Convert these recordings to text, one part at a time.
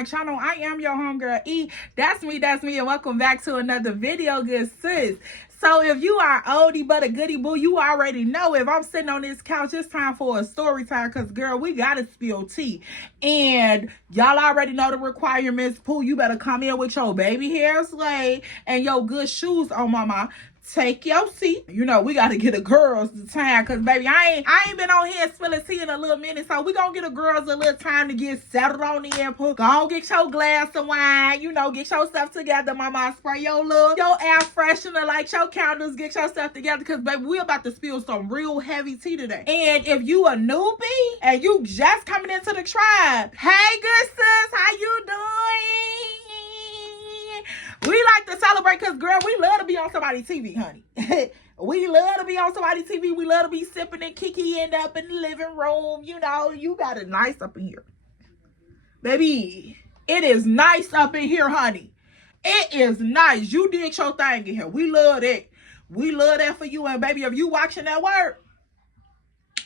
my channel. I am your homegirl E. That's me, and welcome back to another video, good sis. So if you are oldie but a goodie boo, you already know if I'm sitting on this couch, it's time for a story time, because girl, we gotta spill tea. And y'all already know the requirements. Pooh, you better come in with your baby hair sleigh and your good shoes on, mama. Take your seat. You know, we gotta get the girls the time, because baby, I ain't been on here spilling tea in a little minute, so we gonna get the girls a little time to get settled on the airport. Go on, get your glass of wine, you know, get your stuff together, mama. Spray your air freshener, light your candles, get your stuff together, because baby, we about to spill some real heavy tea today. And if you a newbie and you just coming into the tribe, hey good sis, how you doing? We like to celebrate because, girl, we love to be on somebody's TV, honey. We love to be on somebody's TV. We love to be sipping and kicking up in the living room. You know, you got it nice up in here. Baby, it is nice up in here, honey. It is nice. You did your thing in here. We love that. We love that for you. And, baby, if you watching that work,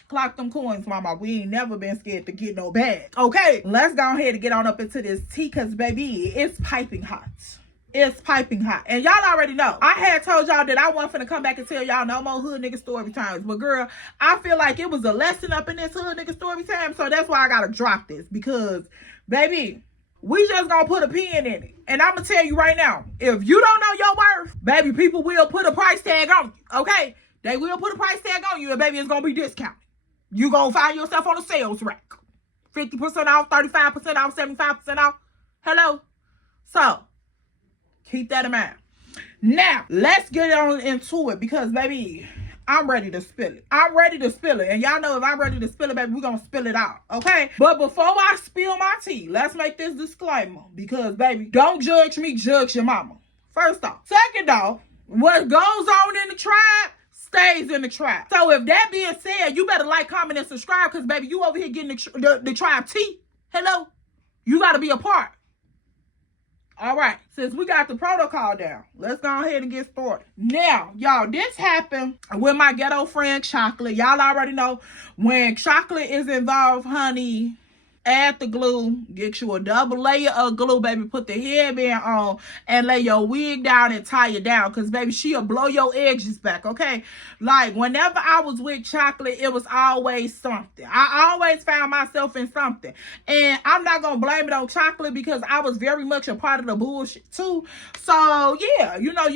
clock them coins, mama. We ain't never been scared to get no bag. Okay, let's go ahead and get on up into this tea because, baby, it's piping hot. It's piping hot. And y'all already know. I had told y'all that I wasn't finna come back and tell y'all no more hood nigga story times. But girl, I feel like it was a lesson up in this hood nigga story time. So that's why I gotta drop this. Because, baby, we just gonna put a pin in it. And I'm gonna tell you right now, if you don't know your worth, baby, people will put a price tag on you. Okay? They will put a price tag on you, and baby, it's gonna be discounted. You gonna find yourself on a sales rack. 50% off, 35% off, 75% off. Hello? So, keep that in mind. Now, let's get on into it because, baby, I'm ready to spill it. I'm ready to spill it. And y'all know if I'm ready to spill it, baby, we're going to spill it out. Okay? But before I spill my tea, let's make this disclaimer. Because, baby, don't judge me, judge your mama. First off. Second off, what goes on in the tribe stays in the tribe. So if that being said, you better like, comment, and subscribe because, baby, you over here getting the tribe tea. Hello? You got to be a part. All right, since we got the protocol down, let's go ahead and get started. Now, y'all, this happened with my ghetto friend Chocolate. Y'all already know when chocolate is involved, honey, add the glue, get you a double layer of glue, baby, put the headband on, and lay your wig down and tie it down, because, baby, she'll blow your edges back, okay? Like, whenever I was with Chocolate, it was always something. I always found myself in something. And I'm not going to blame it on Chocolate because I was very much a part of the bullshit, too. So, yeah, you know,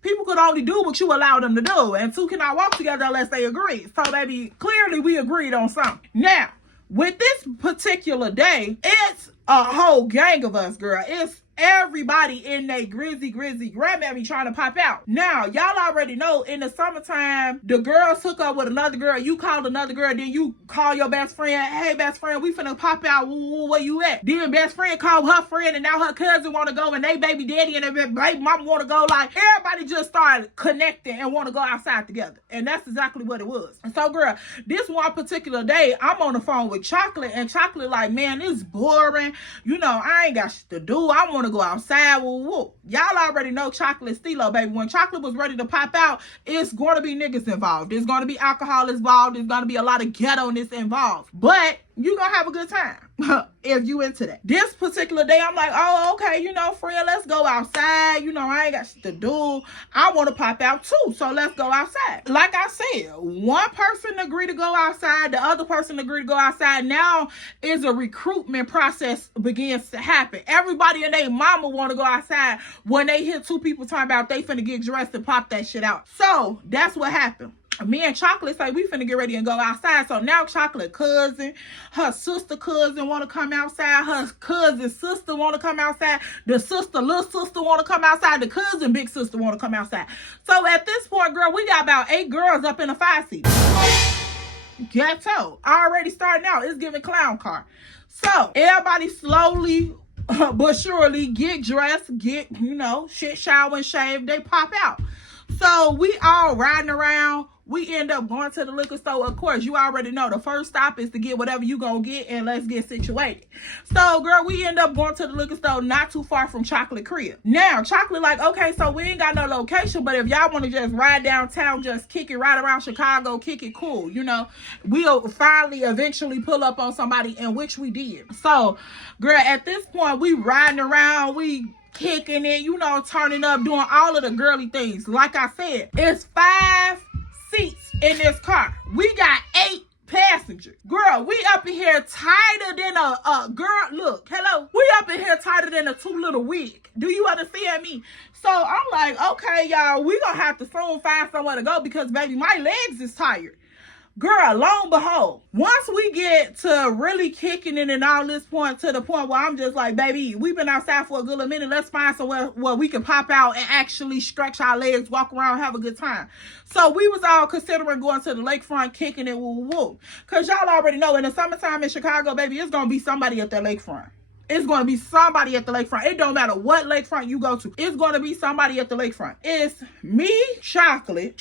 people could only do what you allow them to do, and two cannot walk together unless they agree. So, baby, clearly we agreed on something. Now, with this particular day, it's a whole gang of us, girl. It's everybody in they grizzy grandmammy trying to pop out. Now, y'all already know in the summertime, the girls hook up with another girl. You called another girl, then you call your best friend. Hey, best friend, we finna pop out. Where you at? Then best friend called her friend, and now her cousin want to go, and they baby daddy and their baby mama want to go. Like, everybody just started connecting and want to go outside together. And that's exactly what it was. And so, girl, this one particular day, I'm on the phone with Chocolate, and Chocolate like, man, this is boring. You know, I ain't got shit to do. I want to go outside. Y'all already know Chocolate Stilo, baby. When Chocolate was ready to pop out, it's going to be niggas involved. There's going to be alcohol involved. There's going to be a lot of ghetto-ness involved. But you going to have a good time if you into that. This particular day, I'm like, oh, okay, you know, friend, let's go outside. You know, I ain't got shit to do. I want to pop out too, so let's go outside. Like I said, one person agreed to go outside. The other person agreed to go outside. Now is a recruitment process begins to happen. Everybody and their mama want to go outside when they hear two people talking about they finna get dressed and pop that shit out. So that's what happened. Me and Chocolate say we finna get ready and go outside. So now Chocolate cousin, her sister cousin want to come outside. Her cousin sister want to come outside. The sister, little sister want to come outside. The cousin, big sister want to come outside. So at this point, girl, we got about 8 girls up in a 5-seat. Ghetto. Already starting out. It's giving clown car. So everybody slowly but surely get dressed, get, you know, shit, shower, and shave. They pop out. So we all riding around we end up going to the liquor store. Of course, you already know the first stop is to get whatever you gonna get and let's get situated. So, girl, we end up going to the liquor store not too far from Chocolate crib. Now, Chocolate like, okay, so we ain't got no location, but if y'all want to just ride downtown, just kick it right around Chicago, kick it cool, you know, we'll finally eventually pull up on somebody, in which we did. So, girl, at this point, we riding around, we kicking it, you know, turning up, doing all of the girly things. Like I said, it's 5 seats in this car. We got 8 passengers. Girl, we up in here tighter than a girl. Look, hello. We up in here tighter than a 2 little wig. Do you understand me? So I'm like, okay, y'all, we gonna have to soon find somewhere to go because, baby, my legs is tired. Girl, lo and behold, once we get to really kicking it and all this point, to the point where I'm just like, baby, we've been outside for a good minute. Let's find somewhere where we can pop out and actually stretch our legs, walk around, have a good time. So we was all considering going to the lakefront, kicking it, woo. Because y'all already know, in the summertime in Chicago, baby, it's going to be somebody at that lakefront. It's going to be somebody at the lakefront. It don't matter what lakefront you go to. It's going to be somebody at the lakefront. It's me, Chocolate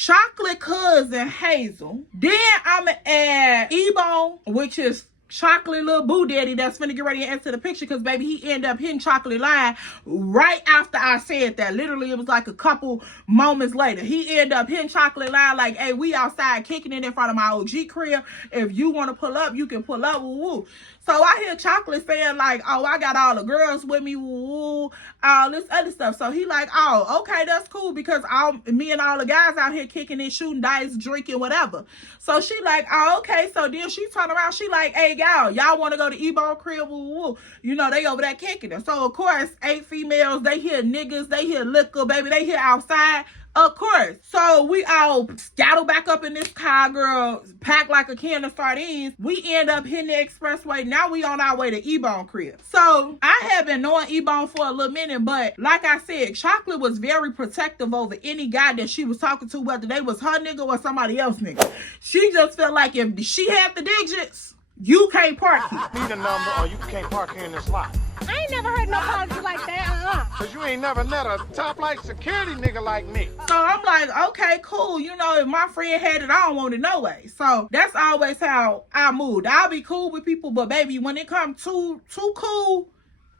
cousin Hazel. Then I'm going to add Ebone, which is Chocolate little boo daddy that's finna get ready to enter the picture, because, baby, he ended up hitting Chocolate line right after I said that. Literally, it was like a couple moments later. He ended up hitting Chocolate line like, hey, we outside kicking it in front of my OG crib. If you want to pull up, you can pull up, woo. So I hear Chocolate saying like, oh, I got all the girls with me, woo, all this other stuff. So he like, oh, okay, that's cool, because me and all the guys out here kicking it, shooting dice, drinking, whatever. So she like, oh, okay. So then she turn around, she like, hey, y'all want to go to Ebone crib, woo. You know, they over there kicking it. So, of course, 8 females, they hear niggas, they hear liquor, baby, they hear outside. Of course. So we all scattle back up in this car, girl, packed like a can of sardines. We end up hitting the expressway. Now we on our way to Ebone crib. So I have been knowing Ebone for a little minute, but like I said, Chocolate was very protective over any guy that she was talking to, whether they was her nigga or somebody else nigga. She just felt like if she had the digits, you can't park here. Need a number or you can't park here in this lot. I ain't never heard no policy like that, Cause you ain't never met a top-flight security nigga like me. So I'm like, okay, cool. You know, if my friend had it, I don't want it no way. So that's always how I moved. I'll be cool with people, but baby, when it comes too cool,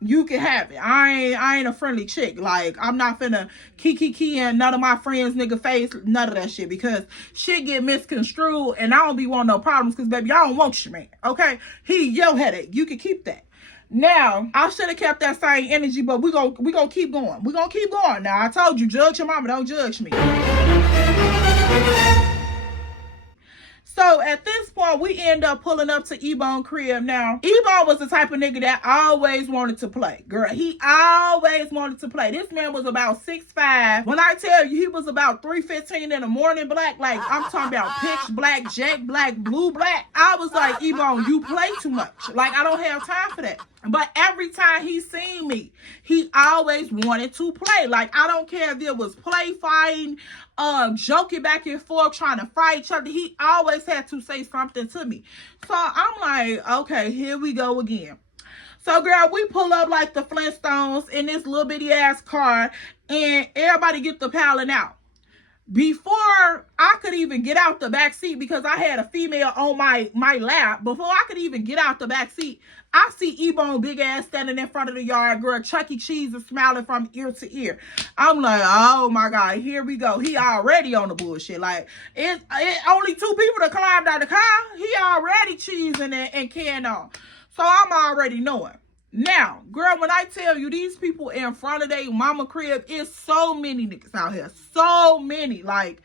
you can have it. I ain't a friendly chick. Like, I'm not finna kiki and none of my friends nigga face, none of that shit, because shit get misconstrued and I don't be wanting no problems, because baby, I don't want your man, okay? He your headache. You can keep that. Now, I should have kept that same energy, but we gonna keep going. We're gonna keep going. Now, I told you, judge your mama, don't judge me. So at this point, we end up pulling up to Ebone crib. Now, Ebone was the type of nigga that always wanted to play. Girl, he always wanted to play. This man was about 6'5". When I tell you, he was about 3:15 in the morning black. Like, I'm talking about pitch black, jet black, blue black. I was like, Ebone, you play too much. Like, I don't have time for that. But every time he seen me, he always wanted to play. Like, I don't care if it was play fighting, joking back and forth, trying to fight each other. He always had to say something to me. So I'm like, okay, here we go again. So, girl, we pull up like the Flintstones in this little bitty ass car, and everybody get the piling out. Before I could even get out the back seat, because I had a female on my lap, before I could even get out the back seat, I see Ebone big ass standing in front of the yard, girl. Chuck E. Cheese is smiling from ear to ear. I'm like, oh my God, here we go. He already on the bullshit. Like, it only 2 people that climbed out the car. He already cheesing and can on. So I'm already knowing. Now, girl, when I tell you these people in front of their mama crib, it's so many niggas out here. So many. Like,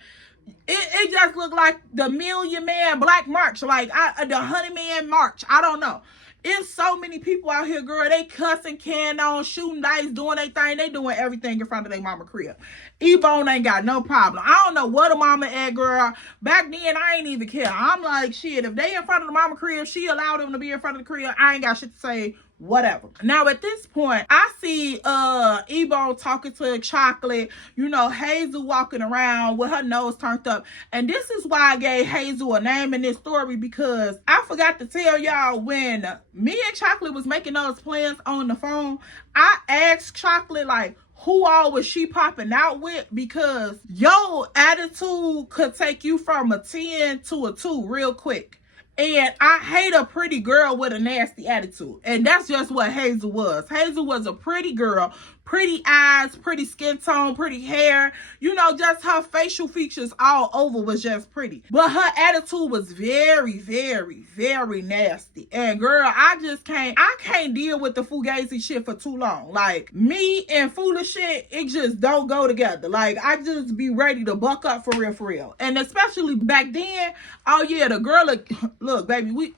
it just looked like the Million Man Black March. Like, the 100 Man March. I don't know. It's so many people out here, girl. They cussing, can on, shooting dice, doing their thing. They doing everything in front of their mama crib. Ebone ain't got no problem. I don't know what a mama at, girl. Back then, I ain't even care. I'm like, shit, if they in front of the mama crib, she allowed them to be in front of the crib. I ain't got shit to say. Whatever. Now, at this point, I see Ebone talking to Chocolate, you know, Hazel walking around with her nose turned up. And this is why I gave Hazel a name in this story, because I forgot to tell y'all, when me and Chocolate was making those plans on the phone, I asked Chocolate, like, who all was she popping out with, because your attitude could take you from a 10 to a 2 real quick. And I hate a pretty girl with a nasty attitude. And that's just what Hazel was. Hazel was a pretty girl. Pretty eyes, pretty skin tone, pretty hair. You know, just her facial features all over was just pretty. But her attitude was very, very, very nasty. And girl, I can't deal with the fugazi shit for too long. Like, me and foolish shit, it just don't go together. Like, I just be ready to buck up for real, for real. And especially back then, oh yeah, the girl, look, baby,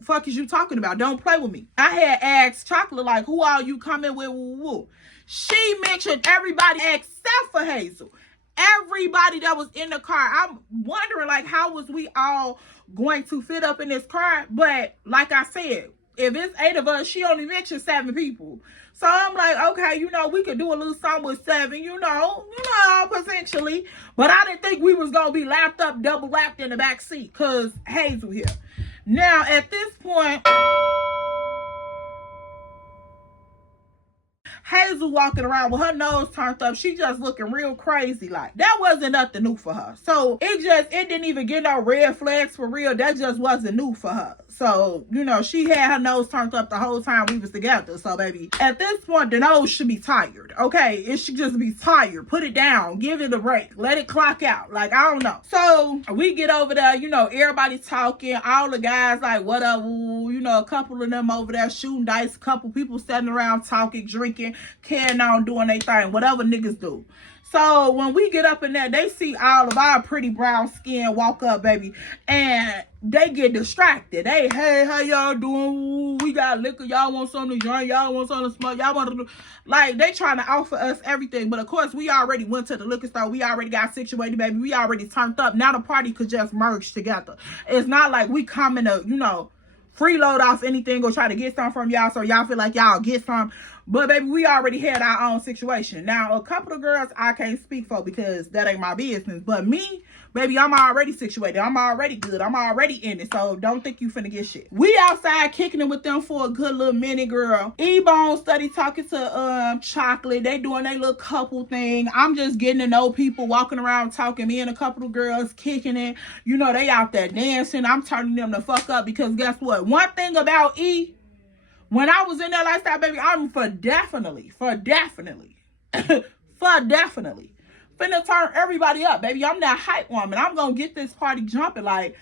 fuck is you talking about? Don't play with me. I had asked Chocolate, like, who are you coming with? Woo, woo. She mentioned everybody except for Hazel. Everybody that was in the car. I'm wondering, like, how was we all going to fit up in this car? But like I said, if it's 8 of us, she only mentioned 7 people. So I'm like, okay, you know, we could do a little something with 7, you know, potentially. But I didn't think we was going to be lapped up, double lapped in the back seat, because Hazel here. Now, at this point, Hazel walking around with her nose turned up. She just looking real crazy. Like, that wasn't nothing new for her. So it didn't even get no red flags for real. That just wasn't new for her. So, you know, she had her nose turned up the whole time we was together. So, baby, at this point, the nose should be tired. Okay? It should just be tired. Put it down. Give it a break. Let it clock out. Like, I don't know. So, we get over there. You know, everybody talking. All the guys like, what up? You know, a couple of them over there shooting dice. A couple people standing around talking, drinking, carrying on, doing their thing. Whatever niggas do. So, when we get up in there, they see all of our pretty brown skin walk up, baby. And they get distracted. Hey, how y'all doing? Ooh, we got liquor. Y'all want something to drink? Y'all want something to smoke? Y'all want to do... Like, they trying to offer us everything. But, of course, we already went to the liquor store. We already got situated, baby. We already turned up. Now the party could just merge together. It's not like we coming to, you know, freeload off anything or try to get some from y'all so y'all feel like y'all get some. But, baby, we already had our own situation. Now, a couple of girls I can't speak for because that ain't my business. But me, baby, I'm already situated. I'm already good. I'm already in it. So, don't think you finna get shit. We outside kicking it with them for a good little minute, girl. E-Bone study talking to Chocolate. They doing their little couple thing. I'm just getting to know people, walking around talking. Me and a couple of girls kicking it. You know, they out there dancing. I'm turning them the fuck up because guess what? One thing about E, when I was in that lifestyle, baby, I'm for definitely finna turn everybody up, baby. I'm that hype woman. I'm gonna get this party jumping. Like,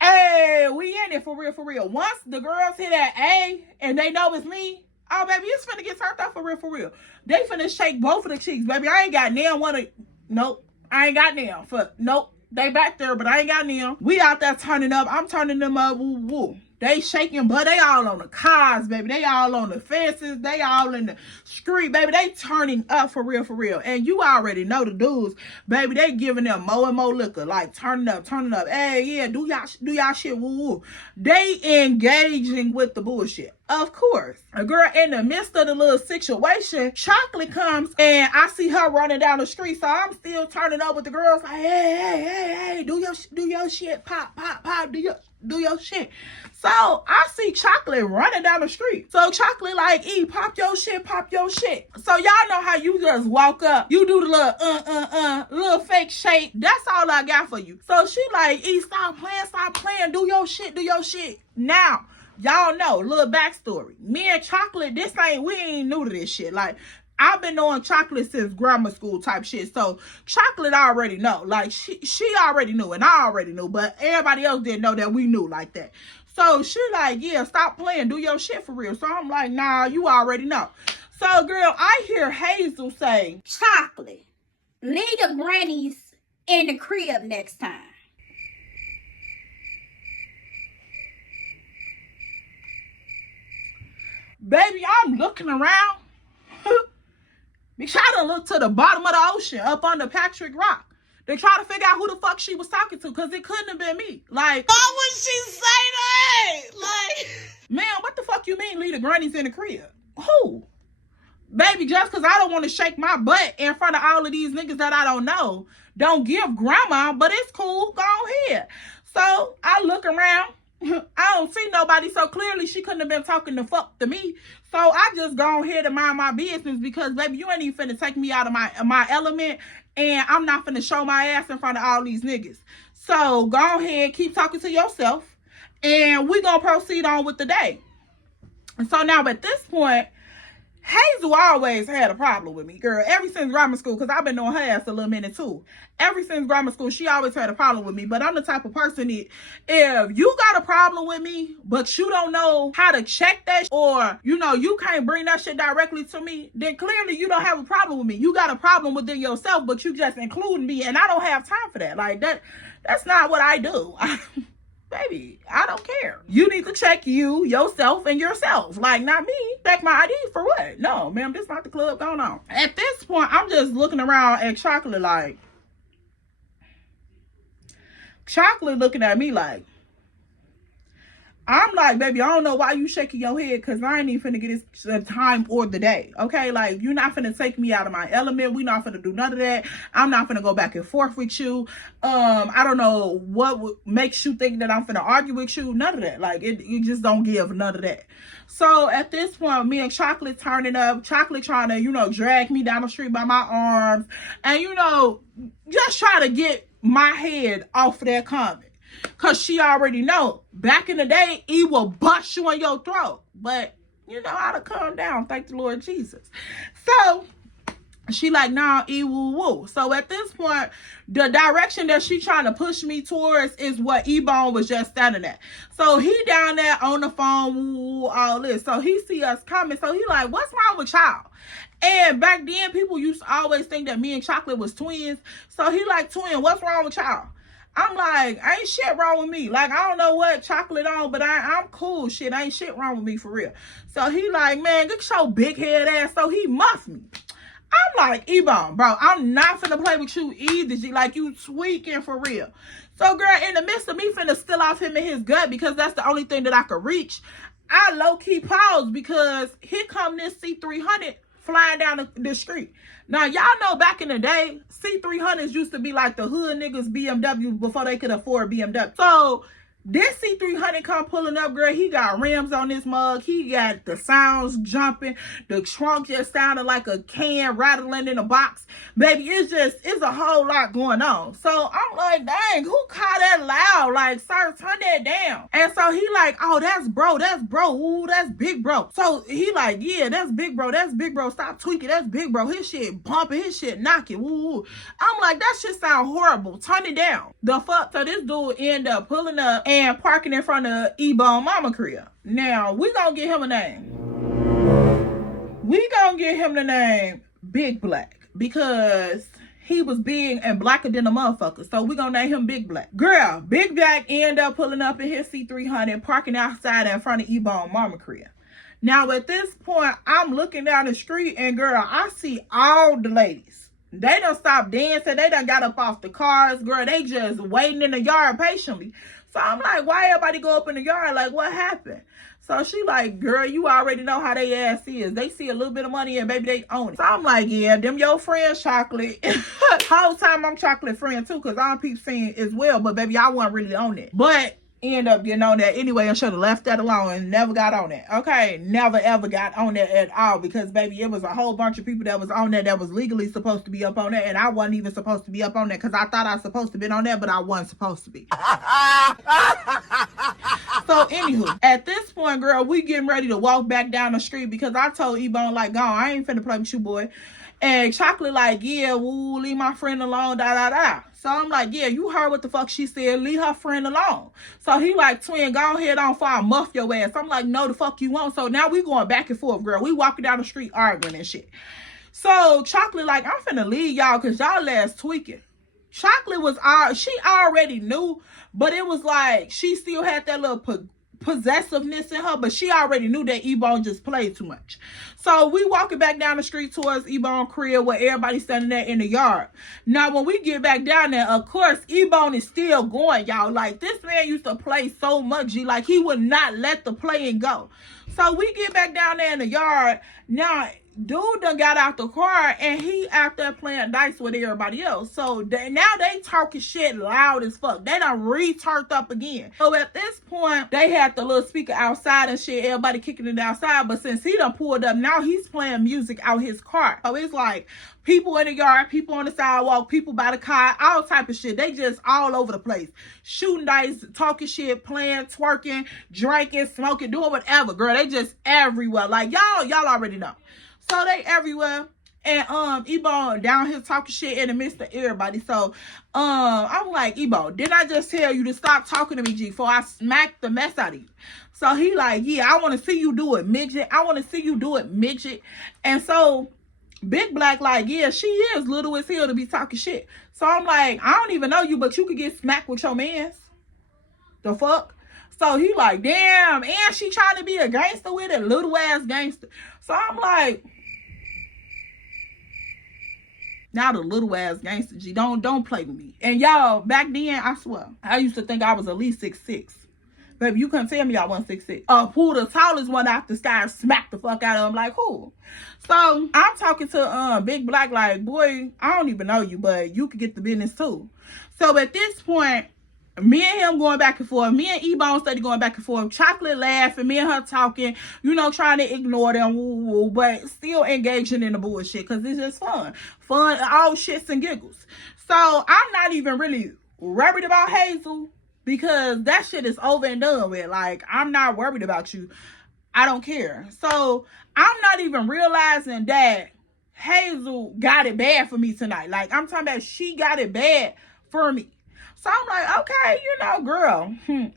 hey, we in it for real, for real. Once the girls hit that A and they know it's me, oh, baby, it's finna get turned up for real, for real. They finna shake both of the cheeks, baby. I ain't got nail one of, nope. I ain't got nail for, nope. They back there, but I ain't got nail. We out there turning up. I'm turning them up, woo, woo. They shaking, but they all on the cars, baby. They all on the fences. They all in the street, baby. They turning up for real, for real. And you already know the dudes, baby. They giving them more and more liquor, like turning up. Hey, yeah, do y'all shit, woo woo. They engaging with the bullshit. Of course, a girl in the midst of the little situation, Chocolate comes and I see her running down the street. So I'm still turning up with the girls, like, hey, do your shit, pop, do your shit. So I see Chocolate running down the street. So Chocolate like, E, pop your shit. So y'all know how you just walk up, you do the little fake shake. That's all I got for you. So she like, E, stop playing, do your shit. Now, y'all know, little backstory. Me and Chocolate, we ain't new to this shit. Like, I've been knowing Chocolate since grammar school type shit. So Chocolate already know. Like, she already knew and I already knew. But everybody else didn't know that we knew like that. So she like, yeah, stop playing. Do your shit for real. So I'm like, nah, you already know. So, girl, I hear Hazel say, Chocolate, leave the grannies in the crib next time. Baby, I'm looking around. Bitch, I done looked to the bottom of the ocean up under Patrick Rock. They try to figure out who the fuck she was talking to because it couldn't have been me. Like, why would she say that? Like, man, what the fuck you mean leave the grannies in the crib? Who? Baby, just because I don't want to shake my butt in front of all of these niggas that I don't know, don't give grandma, but it's cool. Go ahead. So I look around. I don't see nobody, so clearly she couldn't have been talking the fuck to me. So I just go ahead and mind my business because, baby, you ain't even finna take me out of my element, and I'm not finna show my ass in front of all these niggas. So go ahead, keep talking to yourself, and we gonna proceed on with the day. And so now at this point, Hazel always had a problem with me, girl. Ever since grammar school, because I've been knowing her ass a little minute too. Ever since grammar school, she always had a problem with me. But I'm the type of person that if you got a problem with me, but you don't know how to check that, or, you know, you can't bring that shit directly to me, then clearly you don't have a problem with me. You got a problem within yourself, but you just including me, and I don't have time for that. Like, that's not what I do. Baby, I don't care. You need to check you, yourself, and yourself. Like, not me. Check my ID for what? No, ma'am, this not the club going on. At this point, I'm just looking around at Chocolate like... Chocolate looking at me like... I'm like, baby, I don't know why you shaking your head, because I ain't even finna get this time or the day, okay? Like, you're not finna take me out of my element. We not finna do none of that. I'm not finna go back and forth with you. I don't know what makes you think that I'm finna argue with you. None of that. Like, it just don't give none of that. So, at this point, me and Chocolate turning up. Chocolate trying to, you know, drag me down the street by my arms. And, you know, just try to get my head off of that comment. Because she already know, back in the day, he will bust you in your throat. But you know how to calm down. Thank the Lord Jesus. So, she like, nah, woo woo. So, at this point, the direction that she trying to push me towards is what E-Bone was just standing at. So, he down there on the phone, woo, all this. So, he see us coming. So, he like, what's wrong with y'all? And back then, people used to always think that me and Chocolate was twins. So, he like, twin, what's wrong with y'all? I'm like, ain't shit wrong with me. Like, I don't know what Chocolate on, but I'm cool. Shit, ain't shit wrong with me for real. So he like, man, get your big head ass. So he muffed me. I'm like, E-Bone, bro, I'm not finna play with you either. Like, you tweaking for real. So, girl, in the midst of me finna steal off him in his gut, because that's the only thing that I could reach, I low-key paused, because here come this C300 flying down the street. Now, y'all know back in the day, C300s used to be like the hood niggas BMW before they could afford BMW. So, this C300 come pulling up, girl. He got rims on this mug. He got the sounds jumping. The trunk just sounded like a can rattling in a box. Baby, it's a whole lot going on. So, I'm like, dang, who called that loud? Like, sir, turn that down. And so, he like, oh, that's bro. Ooh, that's big bro. So, he like, yeah, that's big bro. Stop tweaking. That's big bro. His shit bumping. His shit knocking. Ooh. I'm like, that shit sound horrible. Turn it down. The fuck? So, this dude end up pulling up and parking in front of E-Bone mama crib. Now, we gonna get him a name. We gonna get him the name Big Black, because he was big and blacker than a motherfucker. So we gonna name him Big Black. Girl, Big Black end up pulling up in his C300, parking outside in front of E-Bone mama crib. Now, at this point, I'm looking down the street, and girl, I see all the ladies. They done stopped dancing. They done got up off the cars. Girl, they just waiting in the yard patiently. So I'm like, why everybody go up in the yard? Like, what happened? So she like, girl, you already know how they ass is. They see a little bit of money and baby, they own it. So I'm like, yeah, them your friends, Chocolate. Whole time I'm Chocolate friend too, because I'm peep saying as well. But baby, I wasn't really on it. But end up getting on that anyway, and should have left that alone and never got on it. Okay, never ever got on that at all, because baby, it was a whole bunch of people that was on that was legally supposed to be up on that, and I wasn't even supposed to be up on that, because I thought I was supposed to be on that, but I wasn't supposed to be. So anywho, at this point, girl, we getting ready to walk back down the street, because I told E-Bone like, go, I ain't finna play with you, boy. And Chocolate like, yeah, woo, leave my friend alone, da da da. So I'm like, yeah, you heard what the fuck she said. Leave her friend alone. So he like, twin, go ahead on fire, muff your ass. I'm like, no, the fuck you won't. So now we going back and forth, girl. We walking down the street arguing and shit. So Chocolate like, I'm finna leave y'all, because y'all ass tweaking. Chocolate was, she already knew, but it was like, she still had that little possessiveness in her, but she already knew that E-Bone just played too much. So we walking back down the street towards E-Bone crib, where everybody's standing there in the yard. Now, when we get back down there, of course, E-Bone is still going, y'all. Like, this man used to play so much, like, he would not let the playing go. So we get back down there in the yard. Now, dude done got out the car and he out there playing dice with everybody else. So now they talking shit loud as fuck. They done re-turned up again. So at this point, they had the little speaker outside and shit. Everybody kicking it outside. But since he done pulled up, now he's playing music out his car. So it's like people in the yard, people on the sidewalk, people by the car, all type of shit. They just all over the place. Shooting dice, talking shit, playing, twerking, drinking, smoking, doing whatever, girl. They just everywhere. Like, y'all already know. So they everywhere. And Ebo down here talking shit in the midst of everybody. So I'm like, Ebo, didn't I just tell you to stop talking to me, G, before I smack the mess out of you? So he like, yeah, I want to see you do it, midget. I want to see you do it, midget. And so Big Black like, yeah, she is little as hell to be talking shit. So I'm like, I don't even know you, but you could get smacked with your mans. The fuck? So he like, damn, and she trying to be a gangster with it, little ass gangster. So I'm like, now the little ass gangster, G, don't play with me. And y'all, back then, I swear, I used to think I was at least 6'6". Baby, you couldn't tell me I wasn't 6'6". Pull the tallest one out the sky and smack the fuck out of him. Like, who? So I'm talking to Big Black like, boy, I don't even know you, but you could get the business too. So at this point, me and him going back and forth. Me and E-Bone started going back and forth. Chocolate laughing. Me and her talking. You know, trying to ignore them. Woo, woo, but still engaging in the bullshit. Because it's just fun. Fun. All shits and giggles. So I'm not even really worried about Hazel. Because that shit is over and done with. Like, I'm not worried about you. I don't care. So I'm not even realizing that Hazel got it bad for me tonight. Like, I'm talking about she got it bad for me. So I'm like, okay, you know, girl,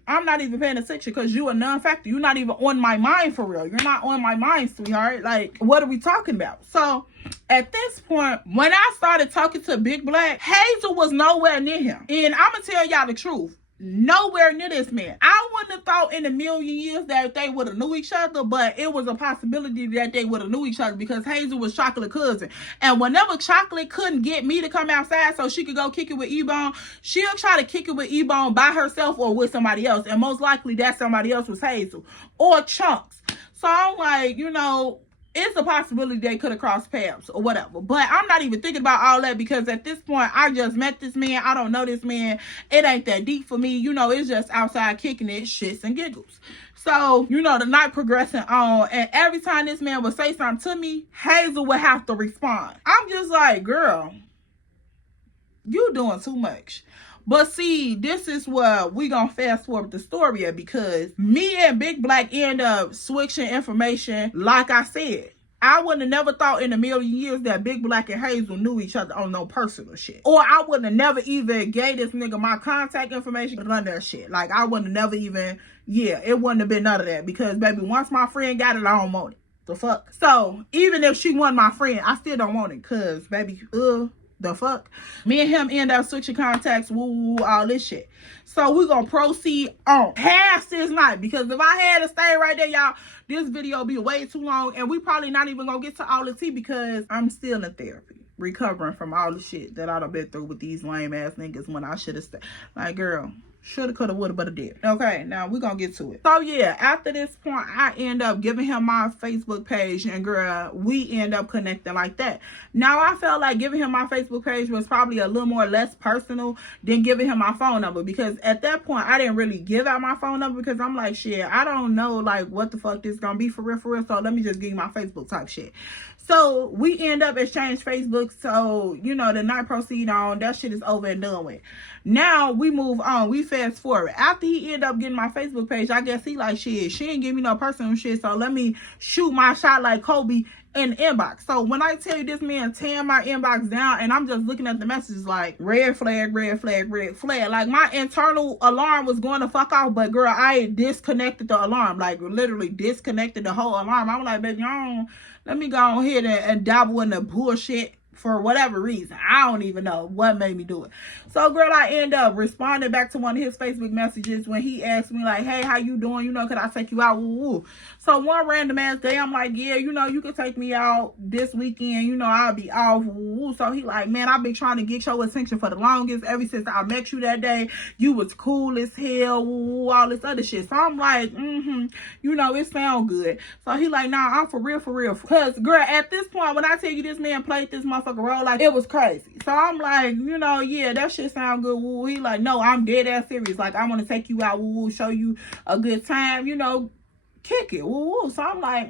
I'm not even paying attention because you a non-factor. You're not even on my mind for real. You're not on my mind, sweetheart. Like, what are we talking about? So at this point, when I started talking to Big Black, Hazel was nowhere near him. And I'm going to tell y'all the truth. Nowhere near this man. I wouldn't have thought in a million years that they would have knew each other, but it was a possibility that they would have knew each other because Hazel was Chocolate's cousin. And whenever Chocolate couldn't get me to come outside so she could go kick it with E-Bone, she'll try to kick it with E-Bone by herself or with somebody else. And most likely that somebody else was Hazel or Chunks. So I'm like, you know, it's a possibility they could have crossed paths or whatever. But I'm not even thinking about all that because at this point, I just met this man. I don't know this man. It ain't that deep for me. You know, it's just outside kicking it, shits and giggles. So, you know, the night progressing on. And every time this man would say something to me, Hazel would have to respond. I'm just like, girl, you doing too much. But see, this is where we gonna fast forward the story at because me and Big Black end up switching information. Like I said, I wouldn't have never thought in a million years that Big Black and Hazel knew each other on no personal shit. Or I wouldn't have never even gave this nigga my contact information. None of that shit. Like, I wouldn't have never even, yeah, it wouldn't have been none of that. Because, baby, once my friend got it, I don't want it. The fuck? So, even if she wasn't my friend, I still don't want it. Because, baby, the fuck? Me and him end up switching contacts, woo, all this shit. So we're gonna proceed on past this night because if I had to stay right there, y'all, this video be way too long and we probably not even gonna get to all the tea because I'm still in therapy, recovering from all the shit that I done been through with these lame ass niggas when I should have stayed. Like, girl, shoulda, coulda, woulda, but I did. Okay, now we're gonna get to it. So yeah, after this point, I end up giving him my Facebook page and girl, we end up connecting like that. Now I felt like giving him my Facebook page was probably a little more less personal than giving him my phone number because at that point I didn't really give out my phone number because I'm like, shit, I don't know like what the fuck this gonna be for real, so let me just give you my Facebook type shit. So we end up exchange Facebook. So, you know, the night proceed on. That shit is over and done with. Now we move on. We fast forward. After he ended up getting my Facebook page, I guess he like, shit, she ain't give me no personal shit. So let me shoot my shot like Kobe in the inbox. So when I tell you this man tearing my inbox down and I'm just looking at the messages like red flag, red flag, red flag. Like my internal alarm was going to fuck off, but girl, I disconnected the alarm. Like literally disconnected the whole alarm. I'm like, baby, let me go ahead and dabble in the bullshit for whatever reason. I don't even know what made me do it. So, girl, I end up responding back to one of his Facebook messages when he asked me, like, hey, how you doing? You know, could I take you out? Woo, woo. So, one random ass day, I'm like, yeah, you know, you can take me out this weekend. You know, I'll be off. Woo, woo. So, he like, man, I've been trying to get your attention for the longest. Ever since I met you that day, you was cool as hell. Woo, woo, all this other shit. So, I'm like, you know, it sound good. So, he like, nah, I'm for real, for real. Because, girl, at this point, when I tell you this man played this motherfucker role, like, it was crazy. So I'm like, you know, yeah, that shit sound good. Woo. He like, no, I'm dead ass serious. Like, I want to take you out, woo, show you a good time, you know, kick it. Woo. So I'm like,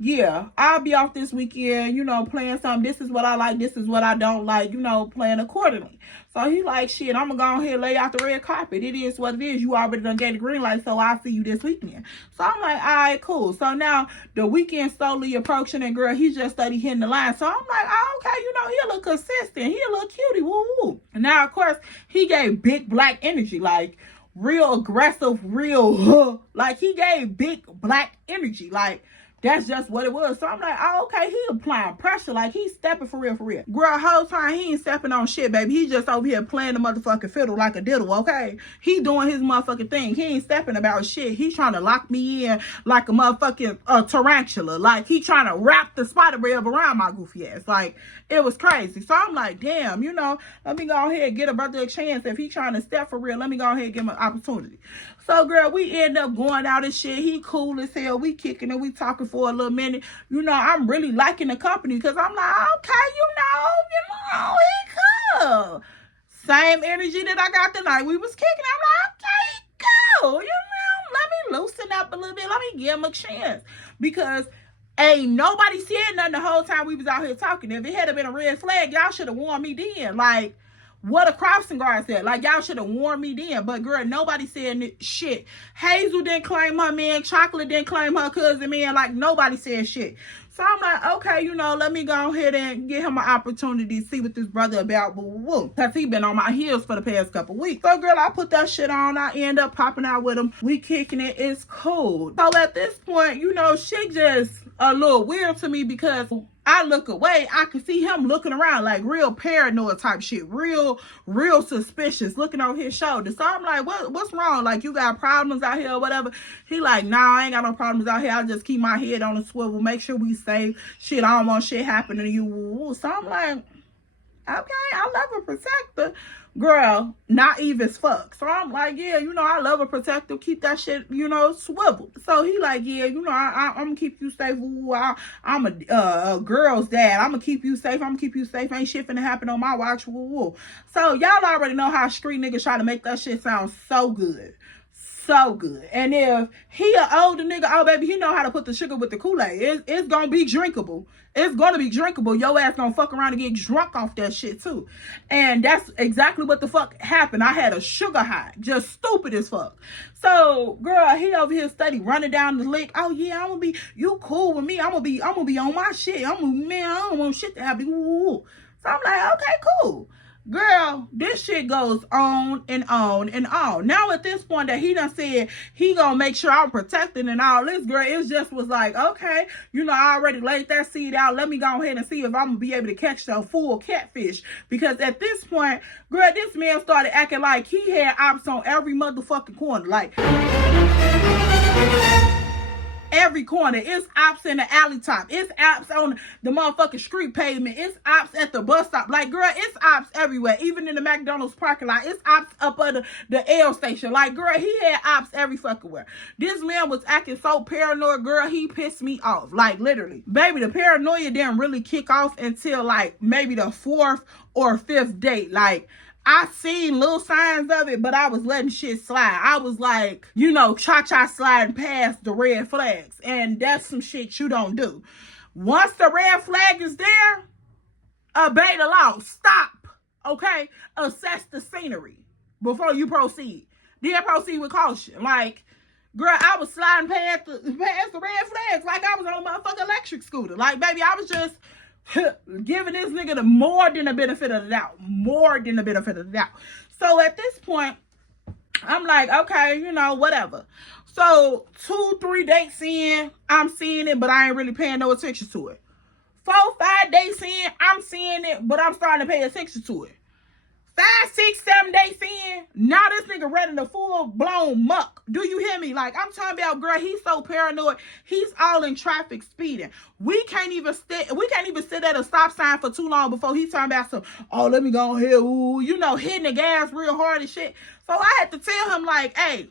yeah, I'll be off this weekend, you know, playing something. This is what I like, this is what I don't like, you know, playing accordingly. So he like, shit, I'm gonna go ahead and lay out the red carpet. It is what it is. You already done gave the green light, so I'll see you this weekend. So I'm like, all right, cool. So now the weekend slowly approaching, and girl, he just started hitting the line. So I'm like, oh, okay, you know, he a little consistent. He a little cutie, woo woo. And now, of course, he gave big black energy, like real aggressive, real, like he gave big black energy, like that's just what it was. So I'm like, oh, okay, he applying pressure. Like, he's stepping for real, for real. Girl, whole time, he ain't stepping on shit, baby. He just over here playing the motherfucking fiddle like a diddle, okay? He doing his motherfucking thing. He ain't stepping about shit. He trying to lock me in like a motherfucking tarantula. Like, he trying to wrap the spider web around my goofy ass. Like, it was crazy. So I'm like, damn, you know, let me go ahead and get a brother a chance. If he trying to step for real, let me go ahead and give him an opportunity. So, girl, we end up going out and shit. He cool as hell. We kicking it. We talking for a little minute. You know, I'm really liking the company because I'm like, okay, you know, he cool. Same energy that I got the night we was kicking. I'm like, okay, cool. You know, let me loosen up a little bit. Let me give him a chance. Because ain't nobody said nothing the whole time we was out here talking. If it had been a red flag, y'all should have warned me then. Like, what a crossing guard said. Like, y'all should have warned me then. But, girl, nobody said shit. Hazel didn't claim her man. Chocolate didn't claim her cousin man. Like, nobody said shit. So I'm like, okay, you know, let me go ahead and give him an opportunity to see what this brother about. Because he been on my heels for the past couple weeks. So, girl, I put that shit on. I end up popping out with him. We kicking it. It's cool. So, at this point, you know, shit just a little weird to me because I look away, I can see him looking around like real paranoid type shit, real suspicious, looking over his shoulder. So I'm like, what's wrong? Like, you got problems out here or whatever? He like, nah, I ain't got no problems out here. I just keep my head on a swivel, make sure we safe. Shit, I don't want shit happening to you. So I'm like, okay, I love a protector. Girl, naive as fuck. So I'm like, yeah, you know, I love a protector. Keep that shit, you know, swivel. So he like, yeah, you know, I'm gonna keep you safe. Ooh, I'm a girl's dad. I'm gonna keep you safe. I'm gonna keep you safe. Ain't shit finna happen on my watch. Woo. So y'all already know how street niggas try to make that shit sound so good. So good. And if he an older nigga, oh baby, he know how to put the sugar with the Kool-Aid. It's gonna be drinkable. It's gonna be drinkable. Your ass gonna fuck around and get drunk off that shit too. And that's exactly what the fuck happened. I had a sugar high. Just stupid as fuck. So, girl, he over here steady running down the lick. Oh yeah, I'm gonna be, you cool with me. I'm gonna be on my shit. Man, I don't want shit to happen. Ooh. So I'm like, okay, cool. Girl, this shit goes on and on and on. Now at this point that he done said he gonna make sure I'm protected and all this, girl, it just was like, okay, you know, I already laid that seed out. Let me go ahead and see if I'm gonna be able to catch the full catfish. Because at this point, girl, this man started acting like he had ops on every motherfucking corner. Like, every corner. It's ops in the alley top. It's ops on the motherfucking street pavement. It's ops at the bus stop. Like, girl, it's ops everywhere. Even in the McDonald's parking lot. It's ops up at the L station. Like, girl, he had ops every fucking where. This man was acting so paranoid, girl, he pissed me off. Like, literally. Baby, the paranoia didn't really kick off until, like, maybe the 4th or 5th date. Like, I seen little signs of it, but I was letting shit slide. I was like, you know, cha-cha sliding past the red flags. And that's some shit you don't do. Once the red flag is there, obey the law. Stop. Okay? Assess the scenery before you proceed. Then proceed with caution. Like, girl, I was sliding past the red flags like I was on a motherfucking electric scooter. Like, baby, I was just giving this nigga more than the benefit of the doubt. More than the benefit of the doubt. So at this point, I'm like, okay, you know, whatever. So 2-3 dates in, I'm seeing it, but I ain't really paying no attention to it. 4, 5 days in, I'm seeing it, but I'm starting to pay attention to it. 5, 6, 7 days in, now this nigga ready to full-blown muck. Do you hear me? Like, I'm talking about, girl, he's so paranoid. He's all in traffic speeding. We can't even sit at a stop sign for too long before he's talking about some, oh, let me go here, ooh, you know, hitting the gas real hard and shit. So I had to tell him, like, hey,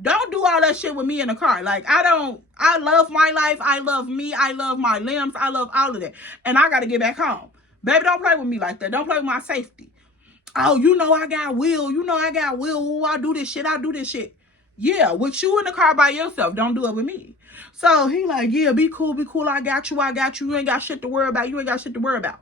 don't do all that shit with me in the car. Like, I love my life. I love me. I love my limbs. I love all of that. And I got to get back home. Baby, don't play with me like that. Don't play with my safety. Oh, you know I got will. You know I got will. Ooh, I do this shit. I do this shit. Yeah, with you in the car by yourself. Don't do it with me. So he like, yeah, be cool, be cool. I got you. I got you. You ain't got shit to worry about. You ain't got shit to worry about.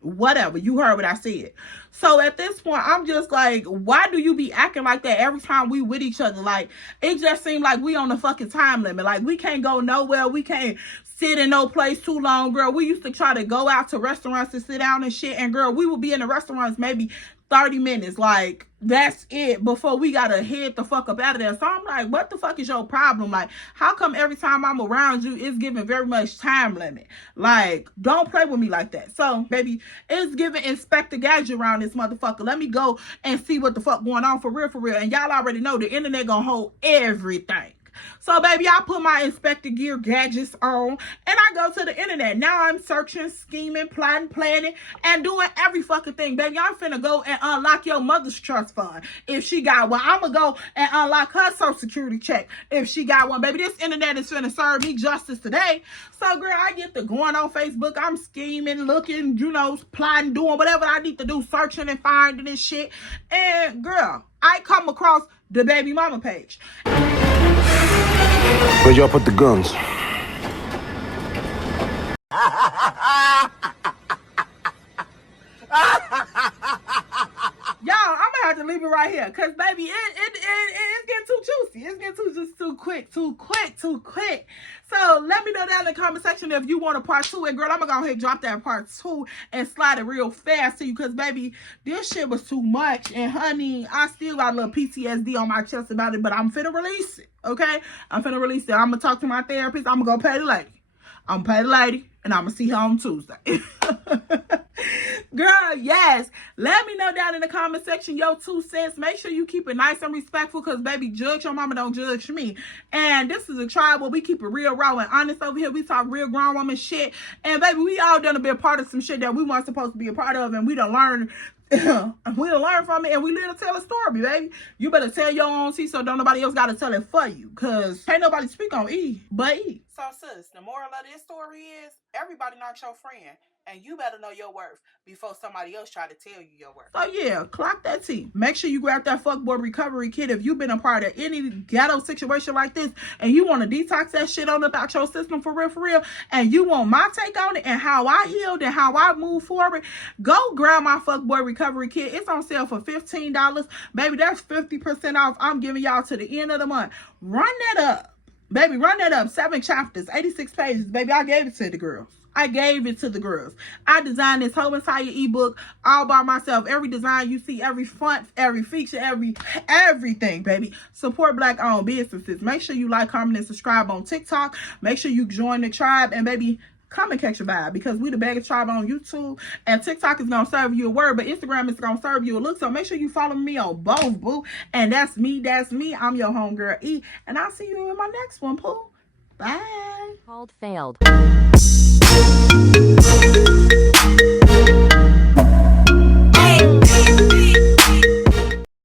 Whatever. You heard what I said. So at this point, I'm just like, why do you be acting like that every time we with each other? Like, it just seems like we on the fucking time limit. Like, we can't go nowhere. We can't sit in no place too long, girl. We used to try to go out to restaurants to sit down and shit. And, girl, we would be in the restaurants maybe 30 minutes. Like, that's it before we gotta head the fuck up out of there. So I'm like, what the fuck is your problem? Like, how come every time I'm around you, it's giving very much time limit? Like, don't play with me like that. So, baby, it's giving Inspector Gadget around this motherfucker. Let me go and see what the fuck going on for real, for real. And y'all already know the internet gonna hold everything. So, baby, I put my Inspector Gear gadgets on, and I go to the internet. Now I'm searching, scheming, plotting, planning, and doing every fucking thing. Baby, I'm finna go and unlock your mother's trust fund if she got one. I'm gonna go and unlock her social security check if she got one. Baby, this internet is finna serve me justice today. So, girl, I get to going on Facebook. I'm scheming, looking, you know, plotting, doing whatever I need to do, searching and finding this shit. And, girl, I come across the baby mama page. Where'd y'all put the guns? Y'all, I'm gonna have to leave it right here, cause baby, it's getting too juicy. It's getting too quick. So let me know down in the comment section if you want a part 2. And girl, I'm gonna go ahead and drop that part 2 and slide it real fast to you, cause baby, this shit was too much. And honey, I still got a little PTSD on my chest about it, but I'm finna release it. Okay, I'm finna release it. I'm gonna talk to my therapist. I'm gonna go pay the lady. I'm gonna pay the lady, and I'm gonna see her on Tuesday. Girl, yes. Let me know down in the comment section your 2 cents. Make sure you keep it nice and respectful, because, baby, judge your mama, don't judge me. And this is a tribe where we keep it real raw and honest over here. We talk real grown woman shit. And, baby, we all done be a part of some shit that we weren't supposed to be a part of, and we done learn. We done learn from it, and we live to tell a story, baby. You better tell your own tea, so don't nobody else gotta tell it for you, because can't nobody speak on E but E. So, sis, the moral of this story is everybody not your friend, and you better know your worth before somebody else try to tell you your worth. So, yeah, clock that tea. Make sure you grab that fuckboy recovery kit if you've been a part of any ghetto situation like this, and you want to detox that shit on about your system for real, and you want my take on it and how I healed and how I move forward, go grab my fuckboy recovery kit. It's on sale for $15. Baby, that's 50% off. I'm giving y'all to the end of the month. Run that up. Baby, run that up. 7 chapters, 86 pages. Baby, I gave it to the girls. I designed this whole entire ebook all by myself. Every design you see, every font, every feature, everything, baby. Support Black-owned businesses. Make sure you like, comment, and subscribe on TikTok. Make sure you join the tribe, and baby, come and catch a vibe, because we the biggest tribe on YouTube, and TikTok is gonna serve you a word, but Instagram is gonna serve you a look. So make sure you follow me on both, boo. And that's me. I'm your homegirl E, and I'll see you in my next one, poo. Bye. Called failed.